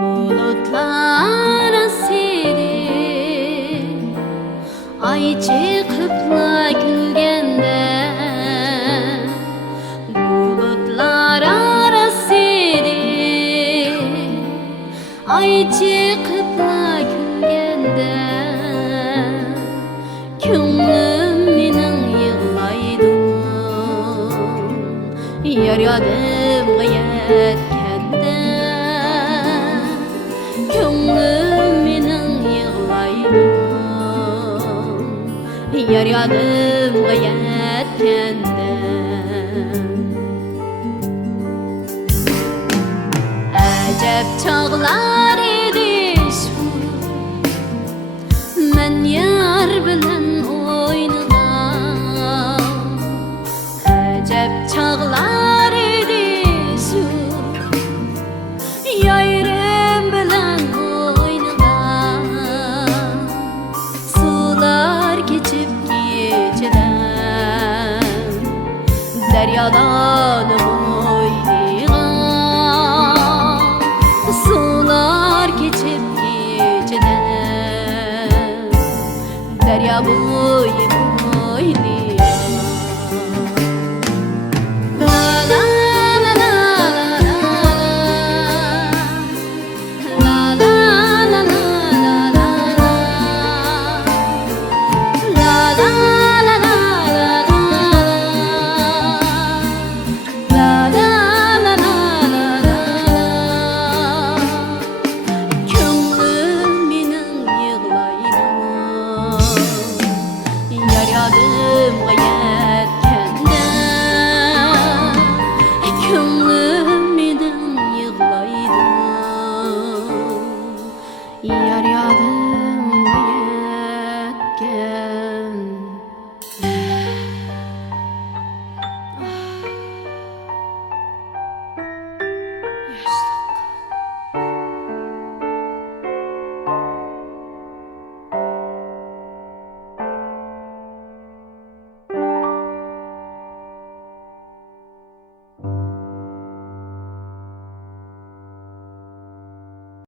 Bulutlar asili ay çıkıpla gülgende, bulutlar arasili ay çıkıpla gülgende, könglim mening yig'laydi yaryadimga yetkende. Könglim mening yig'laydi yaryadimga yetkende. Ajab chog'lar edi shu, men yar bilan o'ynagan. Ajab chog'lar edi shu, yayrim bilan o'ynagan. Sular kechib kechidan daryodan bo'yligan. Sular kechib kechidan daryo bo'yi bo'yligan. La la la la la la la la la la la la la la yaryadimga yetkende. Könglim mening yig'laydi yaryadimga yetkende.